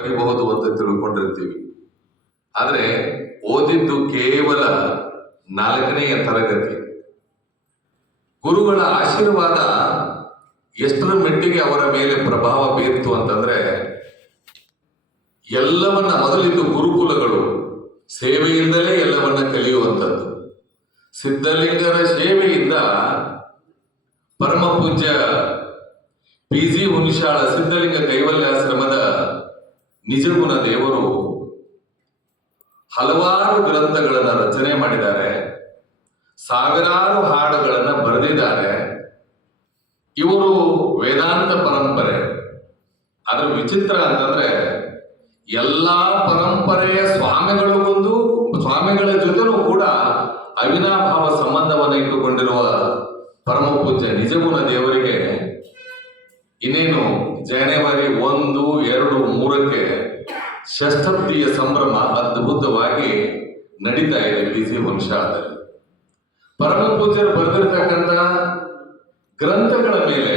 ಬರೀಬಹುದು ಅಂತ ತಿಳ್ಕೊಂಡಿರ್ತೀವಿ. ಆದ್ರೆ ಓದಿದ್ದು ಕೇವಲ 4ನೆಯ ತರಗತಿ. ಗುರುಗಳ ಆಶೀರ್ವಾದ ಎಷ್ಟರ ಮಟ್ಟಿಗೆ ಅವರ ಮೇಲೆ ಪ್ರಭಾವ ಬೀರ್ತು ಅಂತಂದ್ರೆ, ಎಲ್ಲವನ್ನ ಮೊದಲಿದ್ದು ಗುರುಕುಲಗಳು ಸೇವೆಯಿಂದಲೇ ಎಲ್ಲವನ್ನ ಕಲಿಯುವಂಥದ್ದು. ಸಿದ್ಧಲಿಂಗರ ಸೇವೆಯಿಂದ ಪರಮ ಪೂಜ್ಯ PG ಹುಣಸಾಳ ಸಿದ್ಧಲಿಂಗ ಕೈವಲ್ಯಾಶ್ರಮದ ನಿಜಗುಣ ದೇವರು ಹಲವಾರು ಗ್ರಂಥಗಳನ್ನು ರಚನೆ ಮಾಡಿದ್ದಾರೆ, ಸಾವಿರಾರು ಹಾಡುಗಳನ್ನು ಬರೆದಿದ್ದಾರೆ. ಇವರು ವೇದಾಂತ ಪರಂಪರೆ. ಅದರ ವಿಚಿತ್ರ ಅಂತಂದ್ರೆ, ಎಲ್ಲಾ ಪರಂಪರೆಯ ಸ್ವಾಮಿಗಳ ಜೊತೆನೂ ಕೂಡ ಅವಿನಾಭಾವ ಸಂಬಂಧವನ್ನು ಇಟ್ಟುಕೊಂಡಿರುವ ಪರಮ ಪೂಜ್ಯ ನಿಜಗುಣ ದೇವರಿಗೆ ಇನ್ನೇನು ಜನವರಿ 1, 2, 3ಕ್ಕೆ ಷಷ್ಠಬ್ದಿಯ ಸಂಭ್ರಮ ಅದ್ಭುತವಾಗಿ ನಡೀತಾ ಇದೆ PG ಹುಣಸಾಳದಲ್ಲಿ. ಪರಮ ಪೂಜ್ಯರು ಬರೆದಿರ್ತಕ್ಕಂಥ ಗ್ರಂಥಗಳ ಮೇಲೆ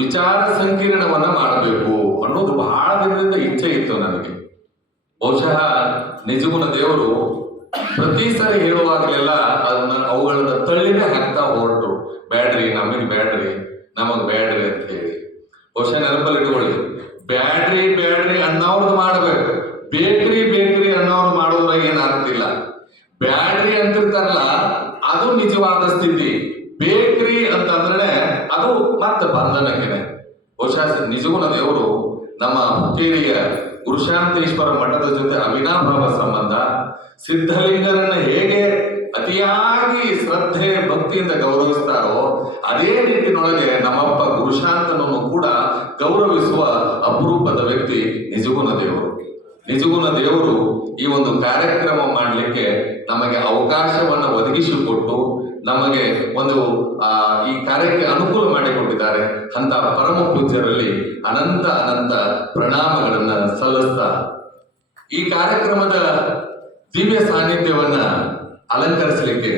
ವಿಚಾರ ಸಂಕಿರಣವನ್ನ ಮಾಡಬೇಕು ಅನ್ನೋದು ಬಹಳ ದಿನದಿಂದ ಇಚ್ಛೆ ಇತ್ತು ನನಗೆ. ಬಹುಶಃ ನಿಜಗುಣ ದೇವರು ಪ್ರತಿ ಸರಿ ಹೇಳುವಾಗಲೆಲ್ಲ ಅವುಗಳನ್ನ ತಳ್ಳಿನೇ ಹಾಕ್ತಾ ಹೊರಟು, ಬ್ಯಾಡ್ರಿ ನಮಗ್ ಬ್ಯಾಡ್ರಿ ಅಂತ ಹೇಳಿ. ಬಹುಶಃ ನೆನಪಲ್ಲಿ ಇಟ್ಕೊಳ್ಳಿ, ಬ್ಯಾಡ್ರಿ ಅನ್ನೋರ್ದು ಮಾಡ್ಬೇಕು, ಬೇಕ್ರಿ ಅನ್ನೋರು ಮಾಡೋದ್ರ ಏನಾಗ್ತಿಲ್ಲ. ಬ್ಯಾಡ್ರಿ ಅಂತಿರ್ತಾರಲ್ಲ ಅದು ನಿಜವಾದ ಸ್ಥಿತಿ, ಬೇಕ್ರಿ ಅಂತಂದ್ರೆ ಅದು ಮತ್ತೆ ಬಂಧನಕ್ಕೆ. ಬಹುಶಃ ನಿಜಗುಣ ದೇವರು ನಮ್ಮ ಹುಕ್ಕೇರಿಯ ಗುರುಶಾಂತೇಶ್ವರ ಮಠದ ಜೊತೆ ಅವಿನಾಭಾವ ಸಂಬಂಧ, ಸಿದ್ಧಲಿಂಗರನ್ನ ಹೇಗೆ ಅತಿಯಾಗಿ ಶ್ರದ್ಧೆ ಭಕ್ತಿಯಿಂದ ಗೌರವಿಸ್ತಾರೋ ಅದೇ ನಿಟ್ಟಿನೊಳಗೆ ನಮ್ಮಪ್ಪ ಗುರುಶಾಂತನನ್ನು ಕೂಡ ಗೌರವಿಸುವ ಅಪರೂಪದ ವ್ಯಕ್ತಿ ನಿಜಗುಣ ದೇವರು. ನಿಜಗುಣ ದೇವರು ಈ ಒಂದು ಕಾರ್ಯಕ್ರಮ ಮಾಡಲಿಕ್ಕೆ ನಮಗೆ ಅವಕಾಶವನ್ನು ಒದಗಿಸಿಕೊಟ್ಟು ನಮಗೆ ಒಂದು ಈ ಕಾರ್ಯಕ್ಕೆ ಅನುಕೂಲ ಮಾಡಿಕೊಟ್ಟಿದ್ದಾರೆ. ಅಂತ ಪರಮ ಪೂಜ್ಯರಲ್ಲಿ ಅನಂತ ಪ್ರಣಾಮಗಳನ್ನ ಸಲ್ಲಿಸ್ತಾ ಈ ಕಾರ್ಯಕ್ರಮದ ದಿವ್ಯ ಸಾನ್ನಿಧ್ಯವನ್ನ ಅಲಂಕರಿಸಲಿಕ್ಕೆ